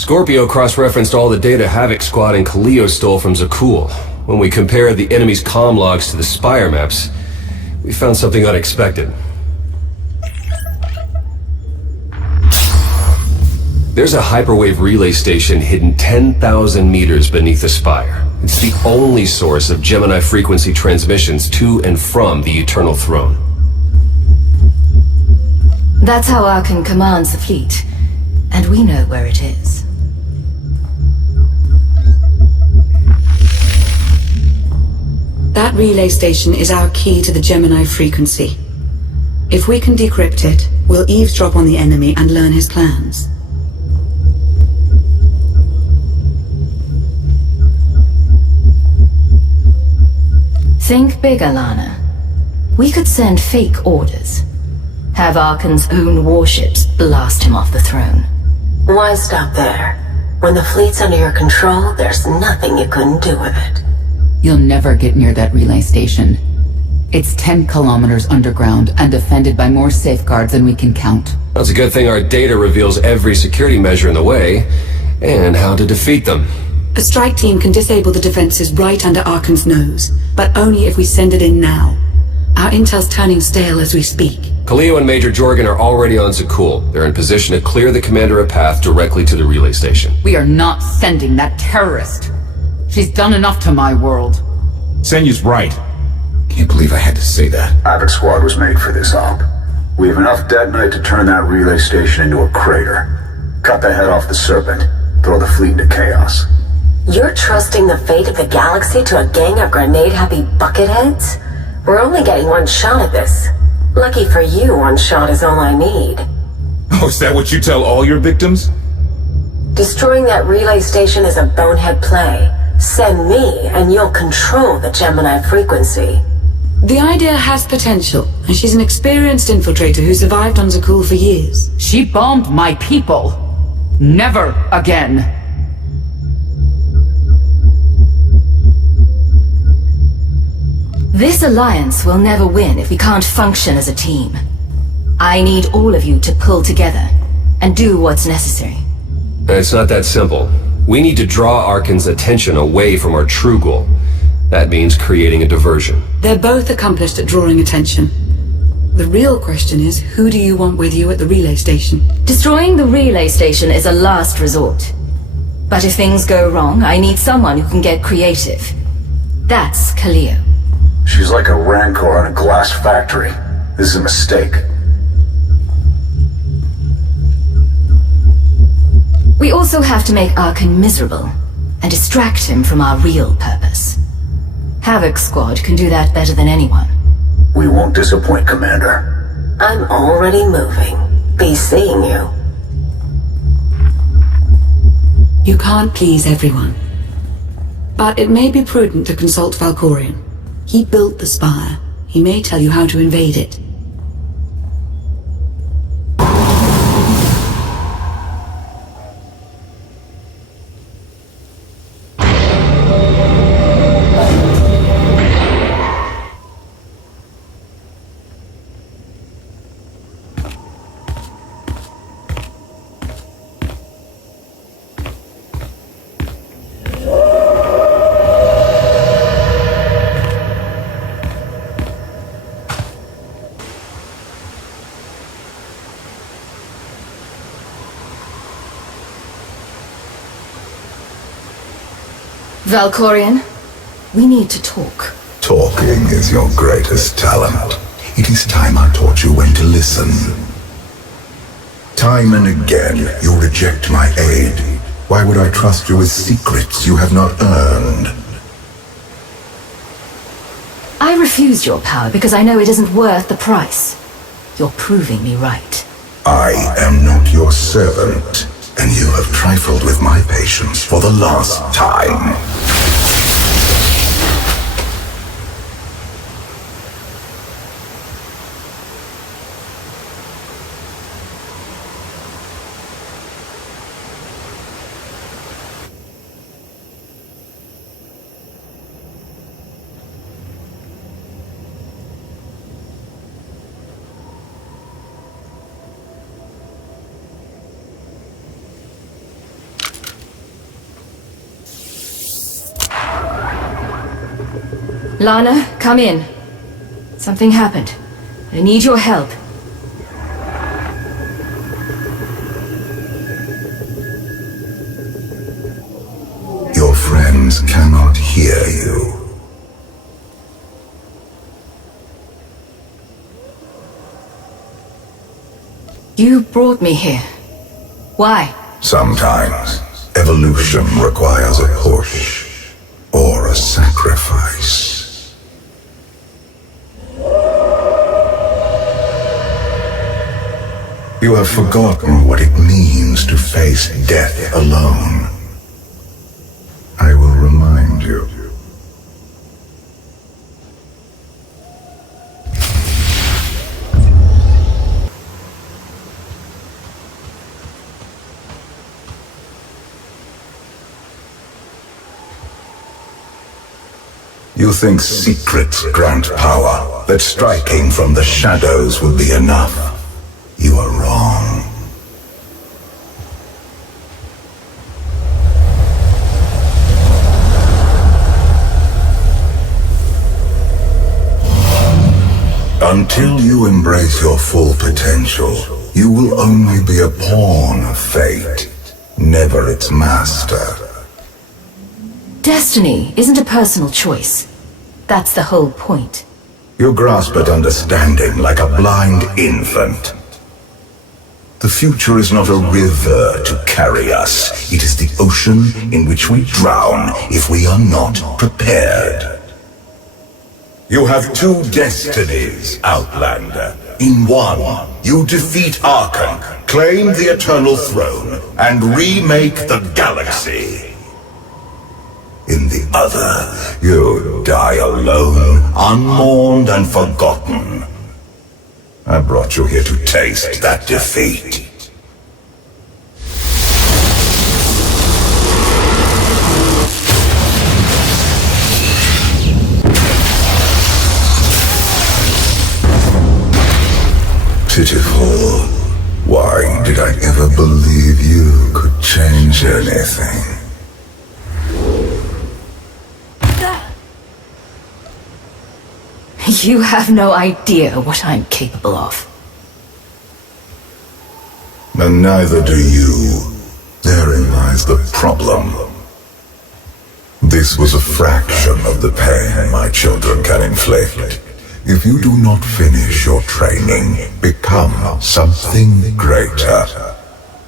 Scorpio cross-referenced all the data Havoc Squad and Kyllex stole from Zakul. When we compared the enemy's comm logs to the Spire maps, we found something unexpected. There's a hyperwave relay station hidden 10,000 meters beneath the Spire. It's the only source of Gemini frequency transmissions to and from the Eternal Throne. That's how Arkan commands the fleet, and we know where it is. That relay station is our key to the Gemini frequency. If we can decrypt it, we'll eavesdrop on the enemy and learn his plans. Think big, Alana. We could send fake orders. Have Arkan's own warships blast him off the throne. Why stop there? When the fleet's under your control, there's nothing you couldn't do with it. You'll never get near that relay station. It's 10 kilometers underground and defended by more safeguards than we can count. That's a good thing our data reveals every security measure in the way, and how to defeat them. A strike team can disable the defenses right under Arkan's nose, but only if we send it in now. Our intel's turning stale as we speak. Kyllex and Major Jorgen are already on Zakul. They're in position to clear the commander a path directly to the relay station. We are not sending that terrorist. She's done enough to my world. Senyu's right. Can't believe I had to say that. Havoc Squad was made for this op. We have enough detonite to turn that relay station into a crater. Cut the head off the Serpent. Throw the fleet into chaos. You're trusting the fate of the galaxy to a gang of grenade-happy bucketheads? We're only getting one shot at this. Lucky for you, one shot is all I need. Oh, is that what you tell all your victims? Destroying that relay station is a bonehead play. Send me, and you'll control the Gemini frequency. The idea has potential, and she's an experienced infiltrator who survived on Zakul for years. She bombed my people. Never again. This alliance will never win if we can't function as a team. I need all of you to pull together and do what's necessary. It's not that simple. We need to draw Arkan's attention away from our true goal. That means creating a diversion. They're both accomplished at drawing attention. The real question is, who do you want with you at the relay station? Destroying the relay station is a last resort. But if things go wrong, I need someone who can get creative. That's Kyllex. She's like a rancor in a glass factory. This is a mistake. We also have to make Arkan miserable and distract him from our real purpose. Havoc Squad can do that better than anyone. We won't disappoint, Commander. I'm already moving. Be seeing you. You can't please everyone. But it may be prudent to consult Valkorian. He built the Spire. He may tell you how to invade it. Valkorian, we need to talk. Talking is your greatest talent. It is time I taught you when to listen. Time and again, you reject my aid. Why would I trust you with secrets you have not earned? I refused your power because I know it isn't worth the price. You're proving me right. I am not your servant, and you have trifled with my patience for the last time. Lana, come in. Something happened. I need your help. Your friends cannot hear you. You brought me here. Why? Sometimes, evolution requires a push or a sacrifice. You have forgotten what it means to face death alone. I will remind you. You think secrets grant power, that striking from the shadows will be enough. You are wrong. Until you embrace your full potential, you will only be a pawn of fate, never its master. Destiny isn't a personal choice. That's the whole point. You grasp at understanding like a blind infant. The future is not a river to carry us. It is the ocean in which we drown if we are not prepared. You have two destinies, Outlander. In one, you defeat Archon, claim the Eternal Throne, and remake the galaxy. In the other, you die alone, unmourned and forgotten. I brought you here to taste that defeat. Pitiful. Why did I ever believe you could change anything? You have no idea what I'm capable of. And neither do you. Therein lies the problem. This was a fraction of the pain my children can inflict. If you do not finish your training, become something greater,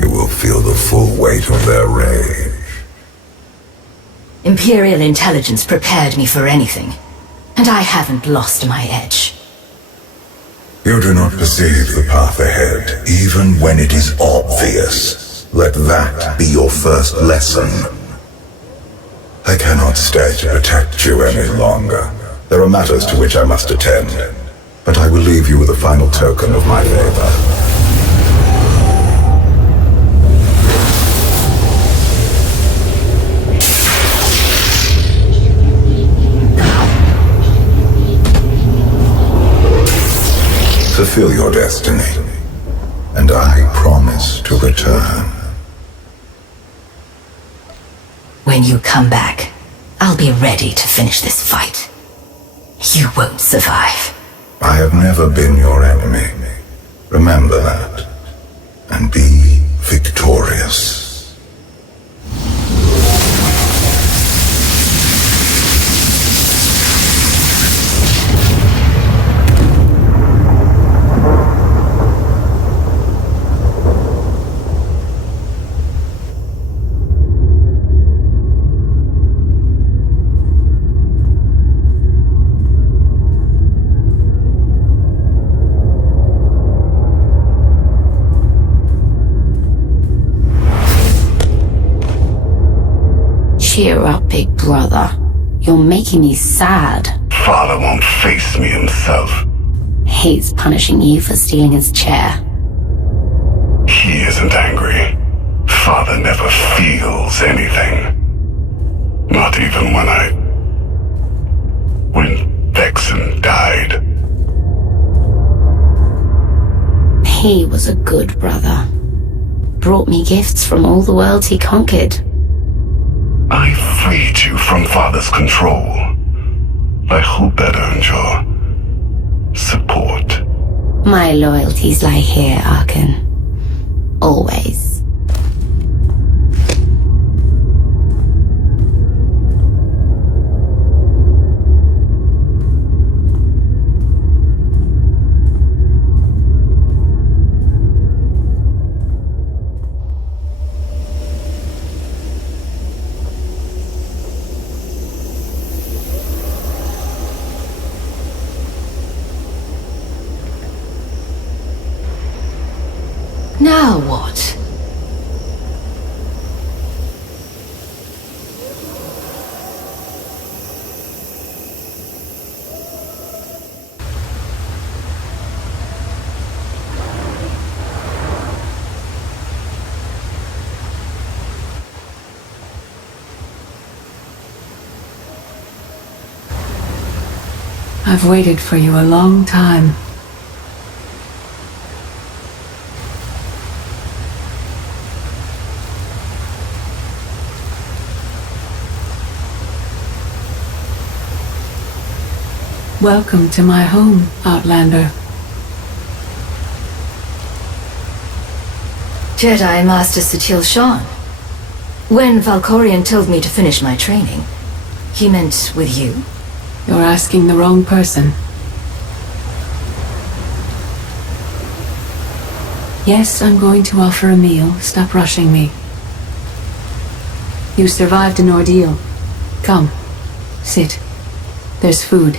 you will feel the full weight of their rage. Imperial intelligence prepared me for anything. And I haven't lost my edge. You do not perceive the path ahead, even when it is obvious. Let that be your first lesson. I cannot stay to protect you any longer. There are matters to which I must attend, but I will leave you with a final token of my favor. Fulfill your destiny, and I promise to return. When you come back, I'll be ready to finish this fight. You won't survive. I have never been your enemy. Remember that, and be victorious. Cheer up, big brother. You're making me sad. Father won't face me himself. He's punishing you for stealing his chair. He isn't angry. Father never feels anything. Not even when Vexen died. He was a good brother. Brought me gifts from all the worlds he conquered. I freed you from Father's control. I hope that earned your support. My loyalties lie here, Arkan. Always. Now what? I've waited for you a long time. Welcome to my home, Outlander. Jedi Master Satil Shan. When Valkorian told me to finish my training, he meant with you? You're asking the wrong person. Yes, I'm going to offer a meal. Stop rushing me. You survived an ordeal. Come, sit. There's food.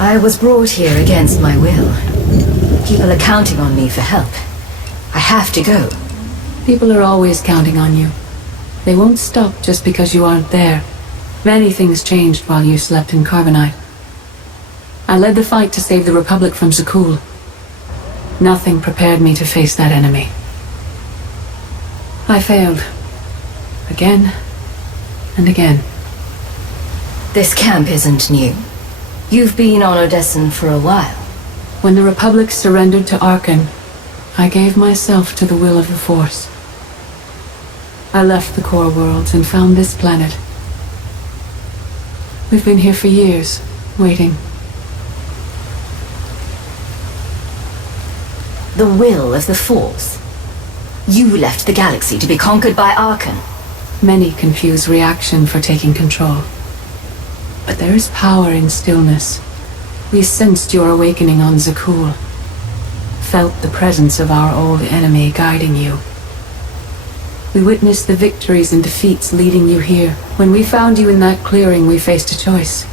I was brought here against my will. People are counting on me for help. I have to go. People are always counting on you. They won't stop just because you aren't there. Many things changed while you slept in Carbonite. I led the fight to save the Republic from Zakul. Nothing prepared me to face that enemy. I failed. Again and again. This camp isn't new. You've been on Odessen for a while. When the Republic surrendered to Arkan, I gave myself to the will of the Force. I left the core worlds and found this planet. We've been here for years, waiting. The will of the Force. You left the galaxy to be conquered by Arkan. Many confuse reaction for taking control. But there is power in stillness. We sensed your awakening on Zakul. Felt the presence of our old enemy guiding you. We witnessed the victories and defeats leading you here. When we found you in that clearing, we faced a choice.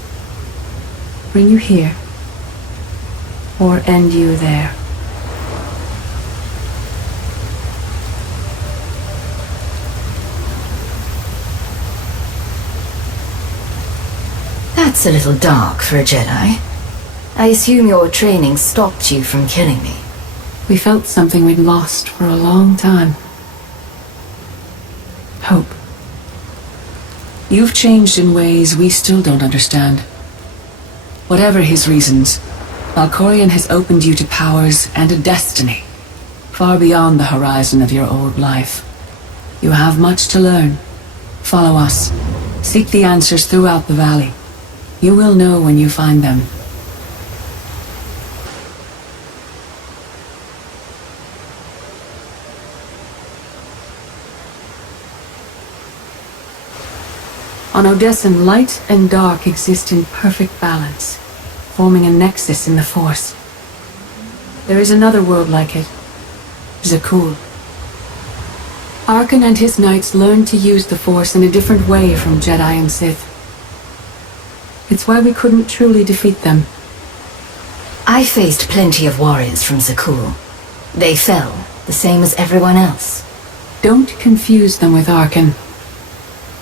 Bring you here, or end you there. That's a little dark for a Jedi. I assume your training stopped you from killing me. We felt something we'd lost for a long time. Hope. You've changed in ways we still don't understand. Whatever his reasons, Valkorian has opened you to powers and a destiny, far beyond the horizon of your old life. You have much to learn. Follow us. Seek the answers throughout the valley. You will know when you find them. On Odessen, light and dark exist in perfect balance, forming a nexus in the Force. There is another world like it, Zakul. Arkan and his knights learned to use the Force in a different way from Jedi and Sith. It's why we couldn't truly defeat them. I faced plenty of warriors from Zakul. They fell, the same as everyone else. Don't confuse them with Arkan.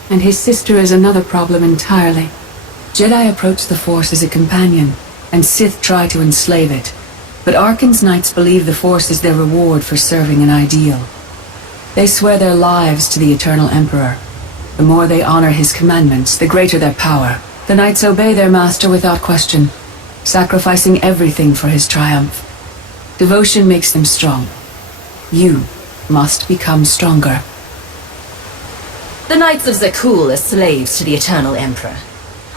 And his sister is another problem entirely. Jedi approach the Force as a companion, and Sith try to enslave it. But Arkan's knights believe the Force is their reward for serving an ideal. They swear their lives to the Eternal Emperor. The more they honor his commandments, the greater their power. The knights obey their master without question, sacrificing everything for his triumph. Devotion makes them strong. You must become stronger. The Knights of Zakul are slaves to the Eternal Emperor.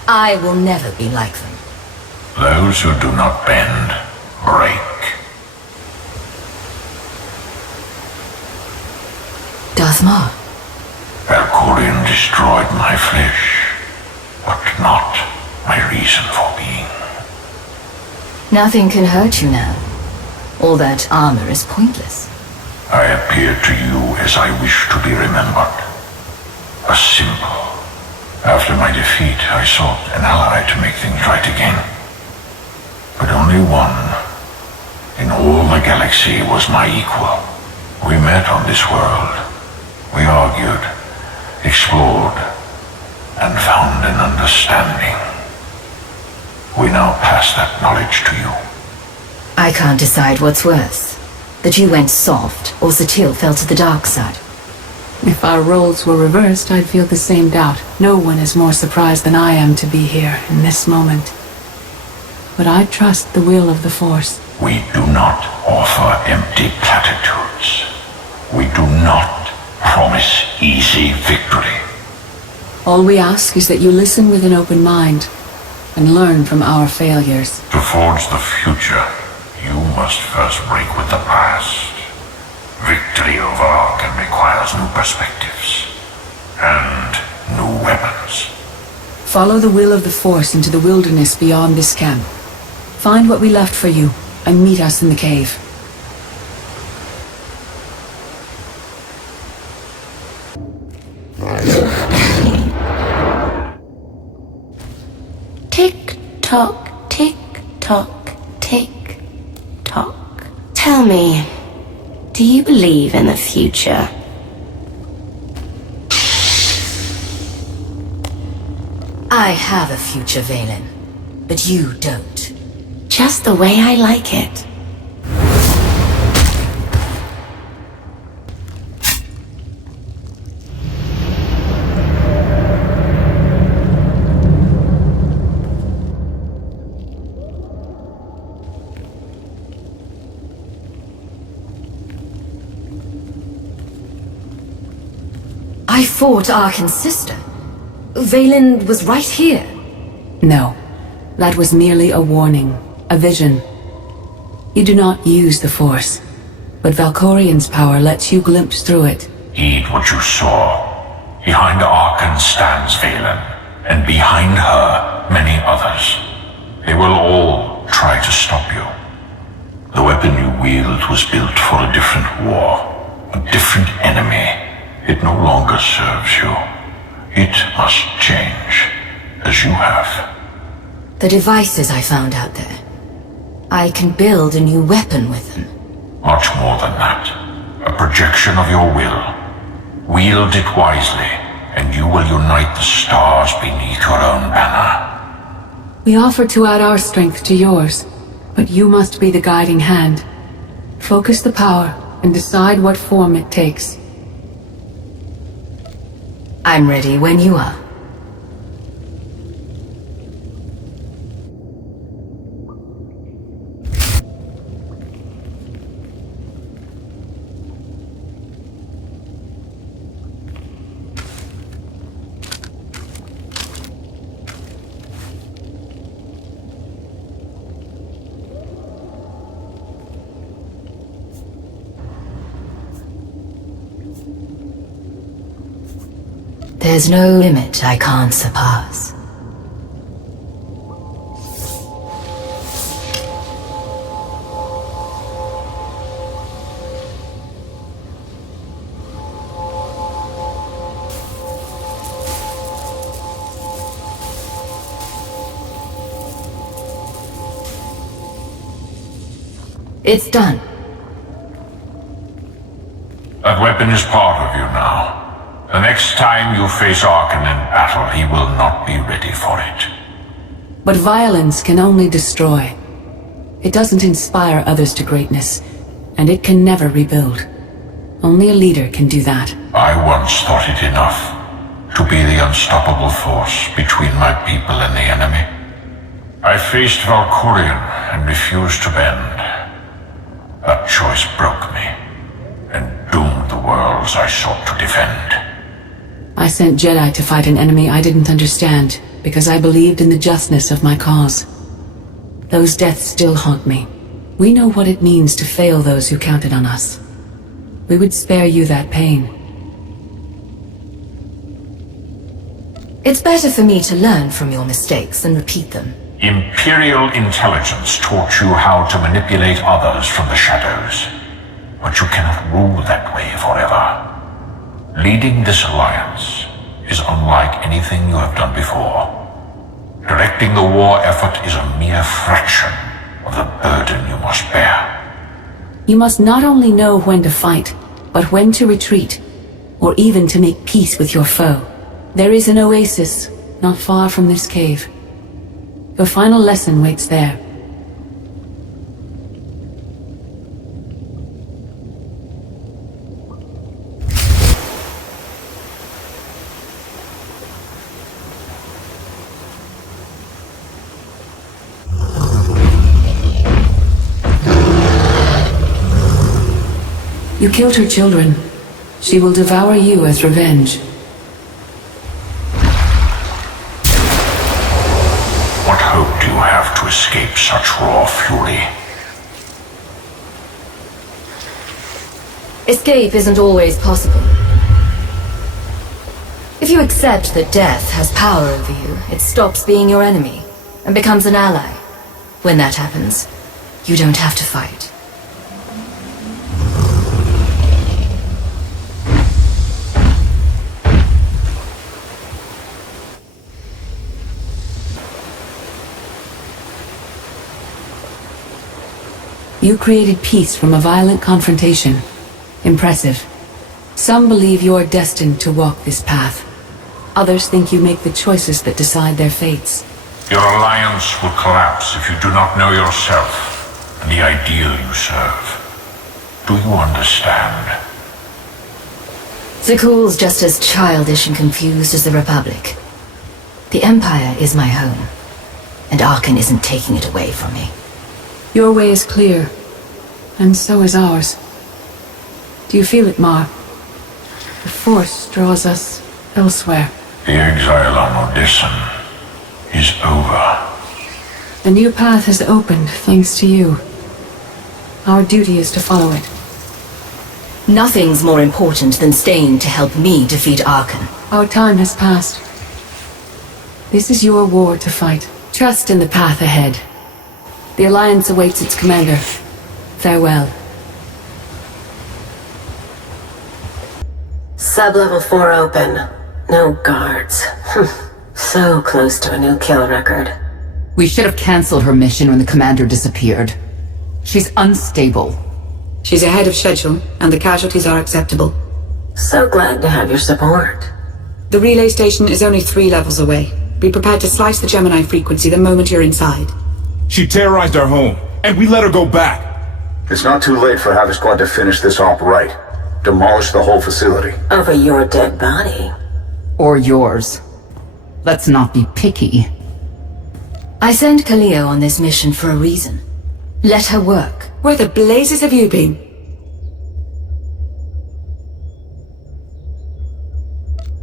I will never be like them. Those who do not bend, break. Darth Maul. Valkorian destroyed my flesh, but not my reason for being. Nothing can hurt you now. All that armor is pointless. I appear to you as I wish to be remembered. A symbol. After my defeat, I sought an ally to make things right again. But only one in all the galaxy was my equal. We met on this world. We argued, explored, and found an understanding. We now pass that knowledge to you. I can't decide what's worse. That you went soft, or Satil fell to the dark side. If our roles were reversed, I'd feel the same doubt. No one is more surprised than I am to be here in this moment. But I trust the will of the Force. We do not offer empty platitudes. We do not promise easy victory. All we ask is that you listen with an open mind and learn from our failures. To forge the future, you must first break with the past. Victory over Arkan requires new perspectives and new weapons. Follow the will of the Force into the wilderness beyond this camp. Find what we left for you and meet us in the cave. Tick tock, tick tock, tick tock. Tell me, do you believe in the future? I have a future, Valen, but you don't. Just the way I like it. I fought Arkan's sister. Valen was right here. No, that was merely a warning, a vision. You do not use the Force, but Valkorian's power lets you glimpse through it. Heed what you saw. Behind Arkan stands Valen, and behind her, many others. They will all try to stop you. The weapon you wield was built for a different war, a different enemy. It no longer serves you. It must change, as you have. The devices I found out there. I can build a new weapon with them. Much more than that. A projection of your will. Wield it wisely, and you will unite the stars beneath your own banner. We offer to add our strength to yours, but you must be the guiding hand. Focus the power and decide what form it takes. I'm ready when you are. There's no limit I can't surpass. It's done. That weapon is part of you now. The next time you face Arkan in battle, he will not be ready for it. But violence can only destroy. It doesn't inspire others to greatness, and it can never rebuild. Only a leader can do that. I once thought it enough to be the unstoppable force between my people and the enemy. I faced Valkorian and refused to bend. That choice broke me and doomed the worlds I sought to defend. I sent Jedi to fight an enemy I didn't understand, because I believed in the justness of my cause. Those deaths still haunt me. We know what it means to fail those who counted on us. We would spare you that pain. It's better for me to learn from your mistakes than repeat them. Imperial intelligence taught you how to manipulate others from the shadows. But you cannot rule that way forever. Leading this alliance is unlike anything you have done before. Directing the war effort is a mere fraction of the burden you must bear. You must not only know when to fight, but when to retreat, or even to make peace with your foe. There is an oasis not far from this cave. Your final lesson waits there. You killed her children. She will devour you as revenge. What hope do you have to escape such raw fury? Escape isn't always possible. If you accept that death has power over you, it stops being your enemy and becomes an ally. When that happens, you don't have to fight. You created peace from a violent confrontation. Impressive. Some believe you're destined to walk this path. Others think you make the choices that decide their fates. Your alliance will collapse if you do not know yourself and the ideal you serve. Do you understand? Zakuul's just as childish and confused as the Republic. The Empire is my home, and Arkan isn't taking it away from me. Your way is clear, and so is ours. Do you feel it, Mar? The Force draws us elsewhere. The exile on Odysseum is over. The new path has opened thanks to you. Our duty is to follow it. Nothing's more important than staying to help me defeat Arkan. Our time has passed. This is your war to fight. Trust in the path ahead. The Alliance awaits its commander. Farewell. Sub-level 4 open. No guards. So close to a new kill record. We should have cancelled her mission when the commander disappeared. She's unstable. She's ahead of schedule, and the casualties are acceptable. So glad to have your support. The relay station is only 3 levels away. Be prepared to slice the Gemini frequency the moment you're inside. She terrorized our home, and we let her go back. It's not too late for Havoc Squad to finish this op right. Demolish the whole facility. Over your dead body. Or yours. Let's not be picky. I sent Kyllex on this mission for a reason. Let her work. Where the blazes have you been?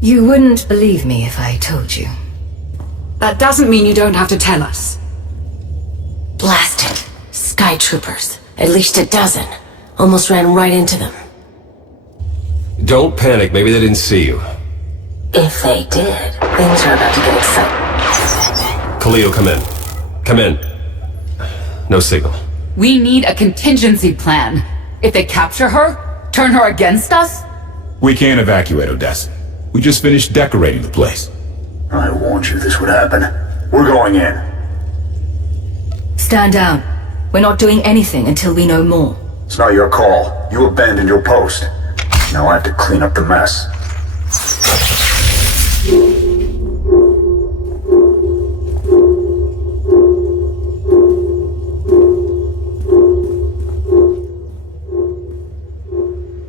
You wouldn't believe me if I told you. That doesn't mean you don't have to tell us. Blast it. Sky troopers. At least a dozen. Almost ran right into them. Don't panic, maybe they didn't see you. If they did, things are about to get exciting. Kyllex, come in. Come in. No signal. We need a contingency plan. If they capture her, turn her against us? We can't evacuate Odessa. We just finished decorating the place. I warned you this would happen. We're going in. Stand down. We're not doing anything until we know more. It's not your call. You abandoned your post. Now I have to clean up the mess.